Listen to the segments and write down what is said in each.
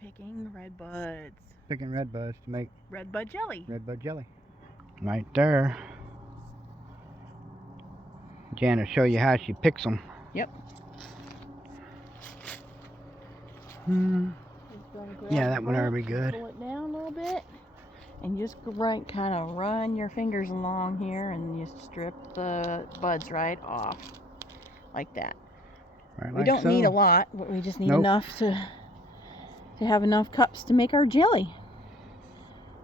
Picking red buds. Picking red buds to make Redbud jelly. Redbud jelly. Right there. Jan will show you how she picks them. Yep. Yeah, that one ought to be good. Pull it down a little bit, and just kind of run your fingers along here, and you strip the buds right off, like that. Right, We like don't so. need a lot, but we just need Nope. enough to have enough cups to make our jelly.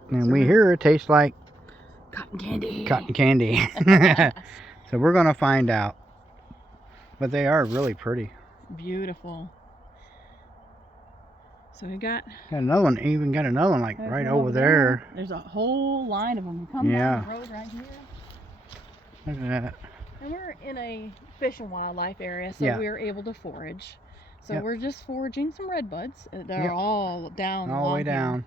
And we hear it tastes like Cotton candy. cotton candy. So we're gonna find out. But they are really pretty. Beautiful. So we got another one. Even got another one like right over there. There's a whole line of them. We come down the road right here. Look at that. And we're in a fish and wildlife area, so we're able to forage. So we're just foraging some red buds. They're all down all the way down.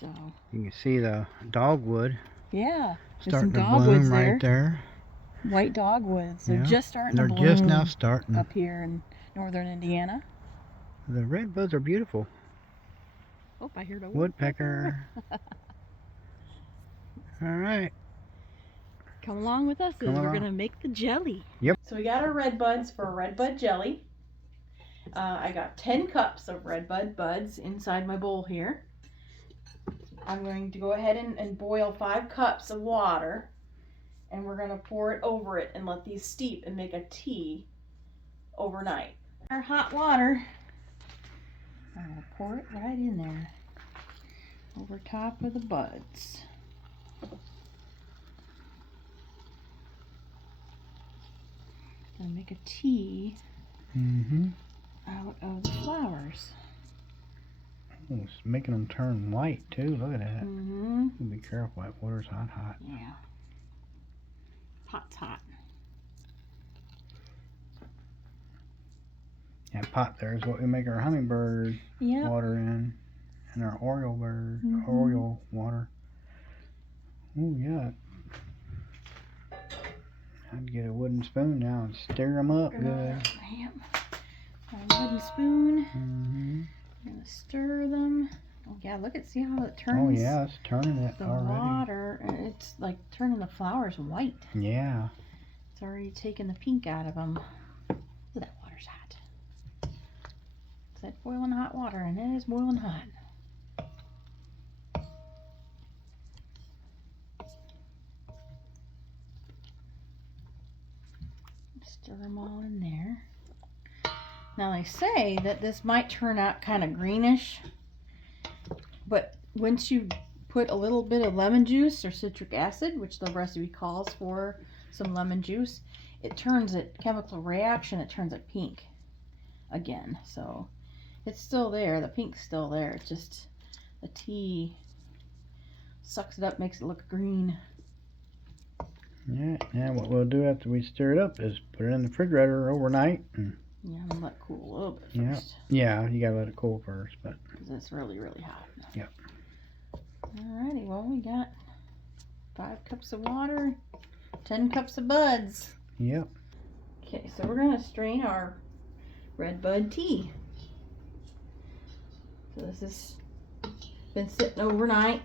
So you can see the dogwood. Yeah, there's starting some to bloom dogwoods right there. White dogwoods. They're just starting to bloom. They're just now starting up here in northern Indiana. The red buds are beautiful. Oh, I heard a woodpecker. All right. Come along with us as we're going to make the jelly. Yep. So we got our red buds for Redbud jelly. I got 10 cups of Redbud buds inside my bowl here. I'm going to go ahead and boil 5 cups of water. And we're going to pour it over it and let these steep and make a tea overnight. Our hot water, I'm going to pour it right in there over top of the buds. Gonna make a tea out of the flowers. Oh, it's making them turn white too. Look at that. Be careful, that water's hot. Yeah. Pot's hot. That pot there is what we make our hummingbird water in, and our Oriole bird, Oriole water. Oh yeah. I'd get a wooden spoon now and stir them up good. A wooden spoon. I'm gonna stir them. Oh yeah, look at see how it turns. Oh yeah, it's turning it the already. Water, and it's like turning the flowers white. Yeah. It's already taking the pink out of them. Ooh, that water's hot. It's that boiling hot water, and it is boiling hot. Stir them all in there. Now they say that this might turn out kind of greenish, but once you put a little bit of lemon juice or citric acid, which the recipe calls for some lemon juice, it turns it, chemical reaction, it turns it pink again. So it's still there, the pink's still there, it's just the tea sucks it up, makes it look green. Yeah, what we'll do after we stir it up is put it in the refrigerator overnight. And and let it cool a little bit first. Yeah, you gotta let it cool first, but because it's really hot. Yep. Alrighty, well we got 5 cups of water, 10 cups of buds. Yep. Okay, so we're gonna strain our Redbud tea. So this has been sitting overnight.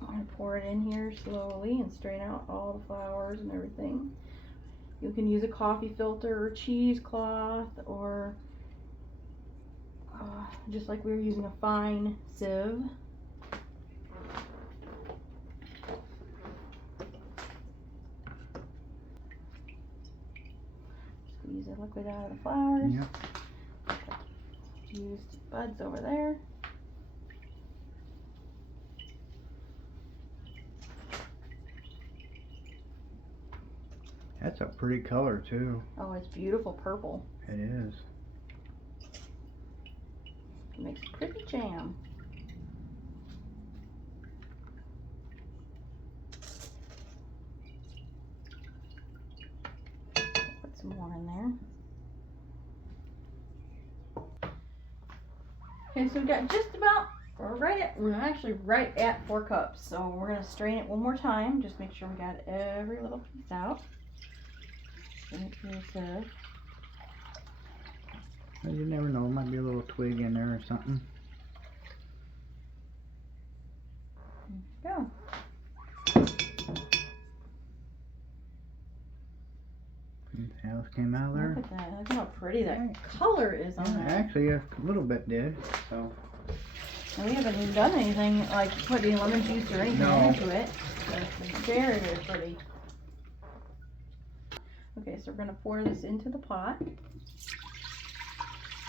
I'm going to pour it in here slowly and strain out all the flowers and everything. You can use a coffee filter or cheesecloth, or just like we were using a fine sieve. Squeeze the liquid out of the flowers. Yep. Use buds over there. That's a pretty color too. Oh, it's beautiful purple. It is. It makes a pretty jam. Put some more in there. Okay, so we got just about, we're actually right at 4 cups. So we're gonna strain it one more time. Just make sure we got every little piece out. You never know, there might be a little twig in there. or something. Go. Tails came out of there. Look at that. Look how pretty that color is on Yeah, there. actually, a little bit did. So. And we haven't even done anything like put any lemon juice or anything into it. So it's very, very pretty. Okay, so we're going to pour this into the pot.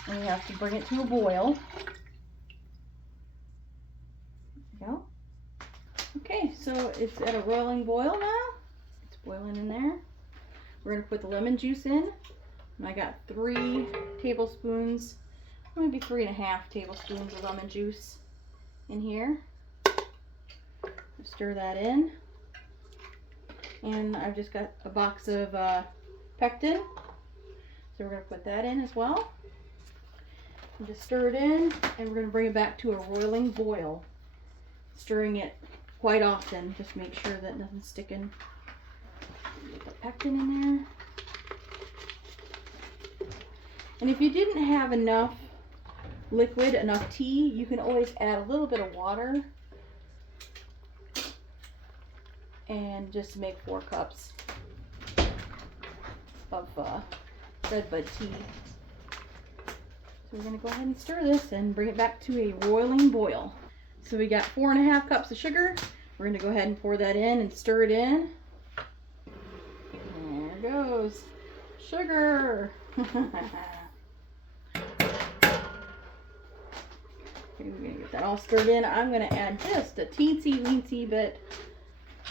And we have to bring it to a boil. There we go. Okay, so it's at a rolling boil now. It's boiling in there. We're going to put the lemon juice in. And I got 3 tablespoons, maybe 3.5 tablespoons of lemon juice in here. Stir that in. And I've just got a box of pectin. So we're going to put that in as well. And just stir it in, and we're going to bring it back to a roiling boil. Stirring it quite often, just make sure that nothing's sticking. Get the pectin in there. And if you didn't have enough liquid, enough tea, you can always add a little bit of water and just make 4 cups of Redbud tea. So we're going to go ahead and stir this and bring it back to a roiling boil. So we got 4.5 cups of sugar. We're going to go ahead and pour that in and stir it in. There it goes. Sugar. Okay, we're going to get that all stirred in. I'm going to add just a teensy weensy bit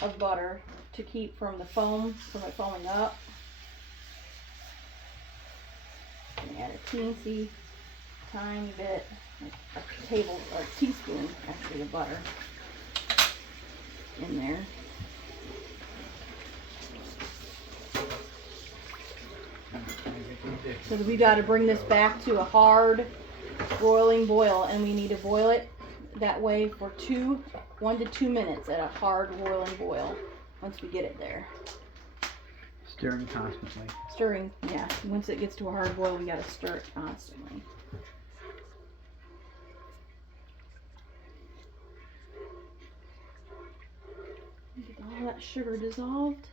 of butter to keep from the foam from it foaming up. I'm going to add a teensy tiny bit, like a teaspoon actually, of butter in there. So we got to bring this back to a hard roiling boil, and we need to boil it that way for 1 to 2 minutes at a hard roiling boil once we get it there. Stirring constantly. Stirring, yeah. Once it gets to a hard boil, we got to stir it constantly. Get all that sugar dissolved.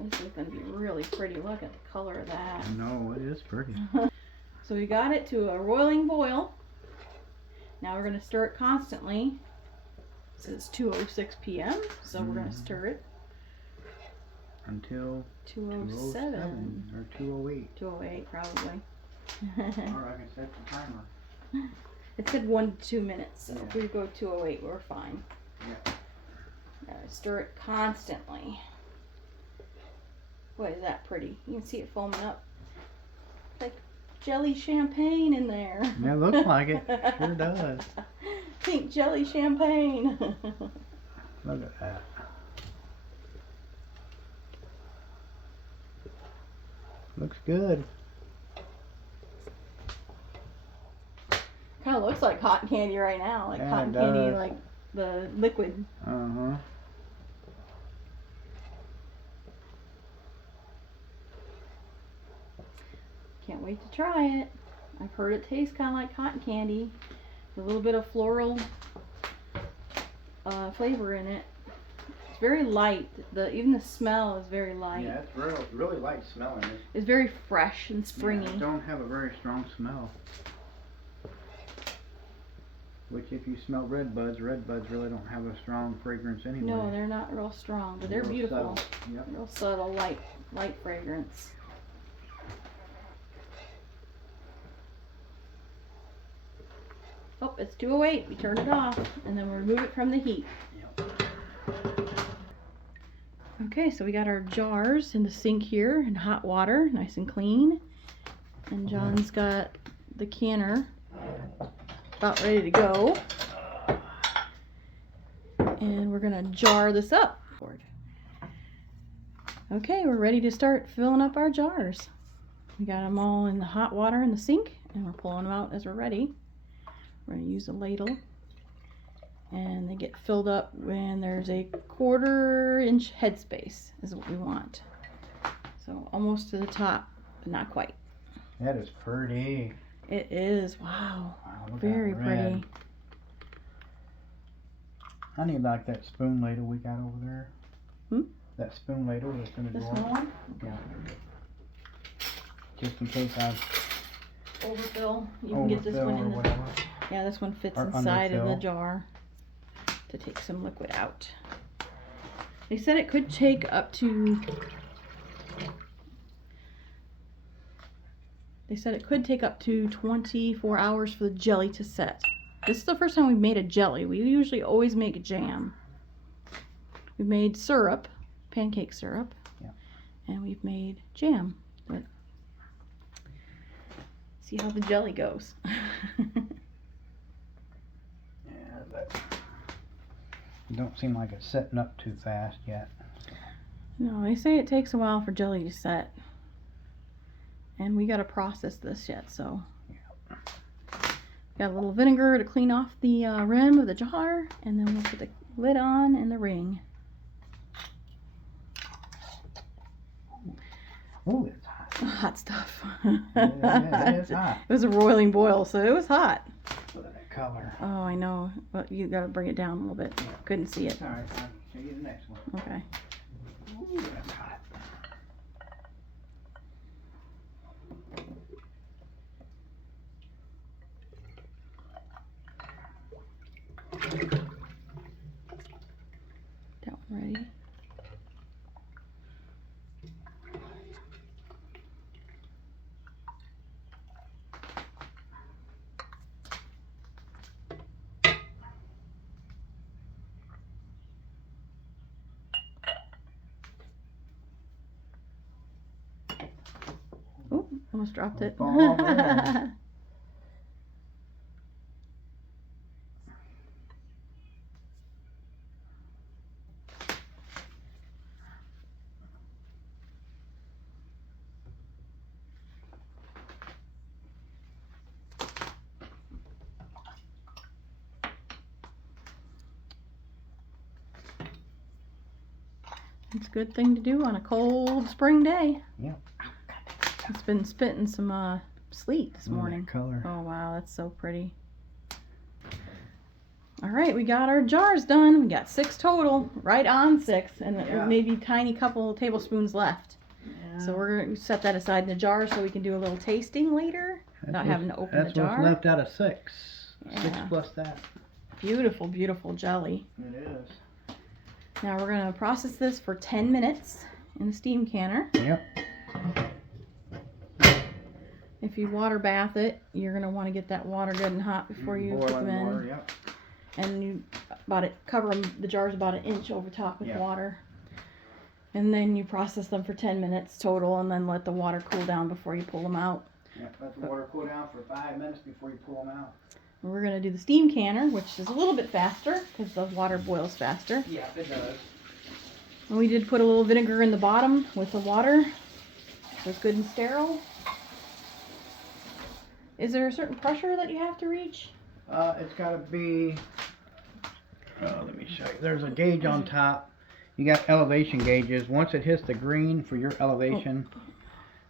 This is going to be really pretty. Look at the color of that. No, it is pretty. So we got it to a roiling boil. Now we're going to stir it constantly. It says 2:06 p.m. So we're going to stir it until 2:07 or 2:08. 2:08 probably. Or I can set the timer. It said 1 to 2 minutes. So Yeah. if we go 2:08, we're fine. Yeah. Gotta stir it constantly. Boy, is that pretty. You can see it foaming up. It's like jelly champagne in there. Yeah, it looks like it. Sure does. Pink jelly champagne. Look at that. Looks good. Kind of looks like cotton candy right now. Like Yeah, cotton it candy, does. like the liquid. Uh-huh. Can't wait to try it. I've heard it tastes kind of like cotton candy. A little bit of floral flavor in it. It's very light. Even the smell is very light. Yeah, it's really light smelling. It's very fresh and springy. Yeah, it don't have a very strong smell. Which, if you smell redbuds really don't have a strong fragrance anyway. No, they're not real strong, but they're Real beautiful. subtle. Yep. Real subtle, light fragrance. Oh, it's 2:08. We turn it off, and then we remove it from the heat. Yep. Okay, so we got our jars in the sink here in hot water, nice and clean. And John's got the canner about ready to go. And we're gonna jar this up. Okay, we're ready to start filling up our jars. We got them all in the hot water in the sink, and we're pulling them out as we're ready. We're gonna use a ladle. And they get filled up when there's a 1/4 inch headspace is what we want. So almost to the top, but not quite. That is pretty. It is. Wow. Wow, look Very at that red. pretty. I need like that spoon ladle we got over there. Hmm? That spoon ladle that's in the This drawer. one? Yeah. Just in case I Overfill. You can get this one in the. Whatever. Yeah, this one fits Or inside of the underfill. jar to take some liquid out. They said it could take up to. They said it could take up to 24 hours for the jelly to set. This is the first time we've made a jelly. We usually always make a jam. We've made syrup, pancake syrup, yeah. And we've made jam. But see how the jelly goes. Yeah, but it don't seem like it's setting up too fast yet. No, they say it takes a while for jelly to set. And we got to process this yet, so. Yeah. Got a little vinegar to clean off the rim of the jar, and then we'll put the lid on and the ring. Oh, it's hot. Hot stuff. Yeah, it is hot. It was a roiling boil, so it was hot. Look at that color. Oh, I know. But you got to bring it down a little bit. Yeah. Couldn't see it. All right, I'll show you the next one. Okay. Ooh, that's hot. That one ready. Oh, almost dropped it. Fall off there. It's a good thing to do on a cold spring day. Yeah. It's been spitting some sleet this morning. Color. Oh wow, that's so pretty. All right, we got our jars done. We got 6 total, right on 6, and Yeah. maybe tiny couple tablespoons left. Yeah. So we're gonna set that aside in the jar so we can do a little tasting later, without having to open the That's jar. what's left out of 6. 6 Yeah. plus that. Beautiful, beautiful jelly. It is. Now we're gonna process this for 10 minutes in the steam canner. Yep. If you water bath it, you're gonna want to get that water good and hot before you put them in. Water, yep. And you cover them, the jar's about 1 inch over top with Yeah. water. And then you process them for 10 minutes total, and then let the water cool down before you pull them out. Yep. Let the water cool down for 5 minutes before you pull them out. And we're gonna do the steam canner, which is a little bit faster because the water boils faster. Yeah, it does. And we did put a little vinegar in the bottom with the water, so it's good and sterile. Is there a certain pressure that you have to reach? It's got to be. Let me show you. There's a gauge on top. You got elevation gauges. Once it hits the green for your elevation,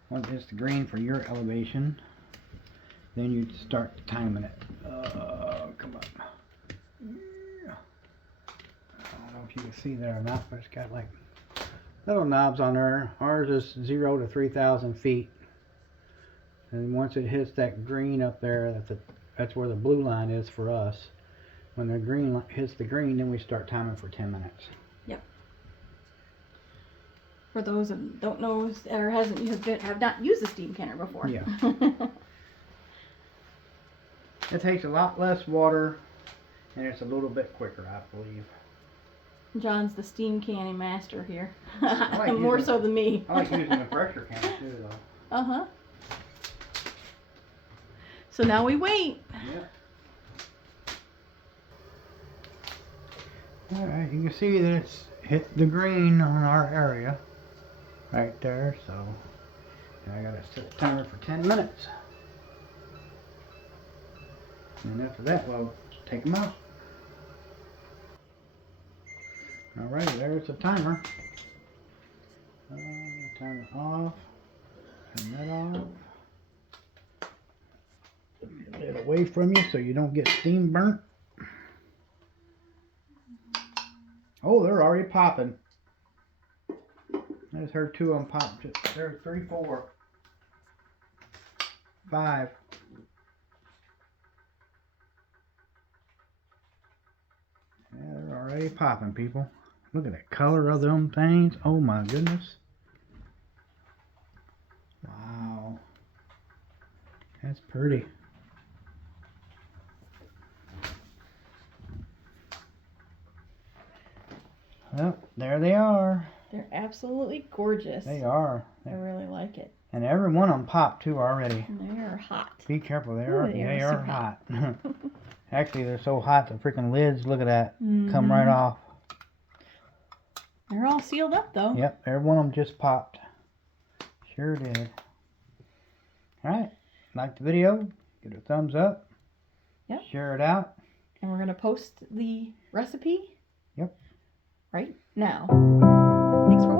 once it hits the green for your elevation, then you start timing it. Come on. Yeah. I don't know if you can see there or not, but it's got like little knobs on there. Ours is 0 to 3,000 feet. And once it hits that green up there, that's where the blue line is for us. When the green hits the green, then we start timing for 10 minutes. Yep. For those that don't know or have not used the steam canner before. Yeah. It takes a lot less water, and it's a little bit quicker, I believe. John's the steam canning master here. like More using- so than me. I like using the pressure can too, though. Uh-huh. So now we wait. Yep. Alright, you can see that it's hit the green on our area. Right there, so now I gotta set the timer for 10 minutes. And after that, we'll take them out. Alright, there's the timer. Timer off. Turn that off. away from you so you don't get steam burnt. Oh, they're already popping. I just heard 2 of them pop. There's 3, 4, 5. Yeah, they're already popping, people. Look at the color of them things. Oh my goodness. Wow. That's pretty. Well, there they are. They're absolutely gorgeous. They are. I really like it. And every one of them popped too already. And they are hot. Be careful, they Ooh, are. they They are are so hot. Actually, they're so hot the freaking lids. Look at that. Mm-hmm. Come right off. They're all sealed up though. Yep, every one of them just popped. Sure did. Alright, like the video, give it a thumbs up. Yep. Share it out. And we're going to post the recipe. Yep. Right now. Thanks for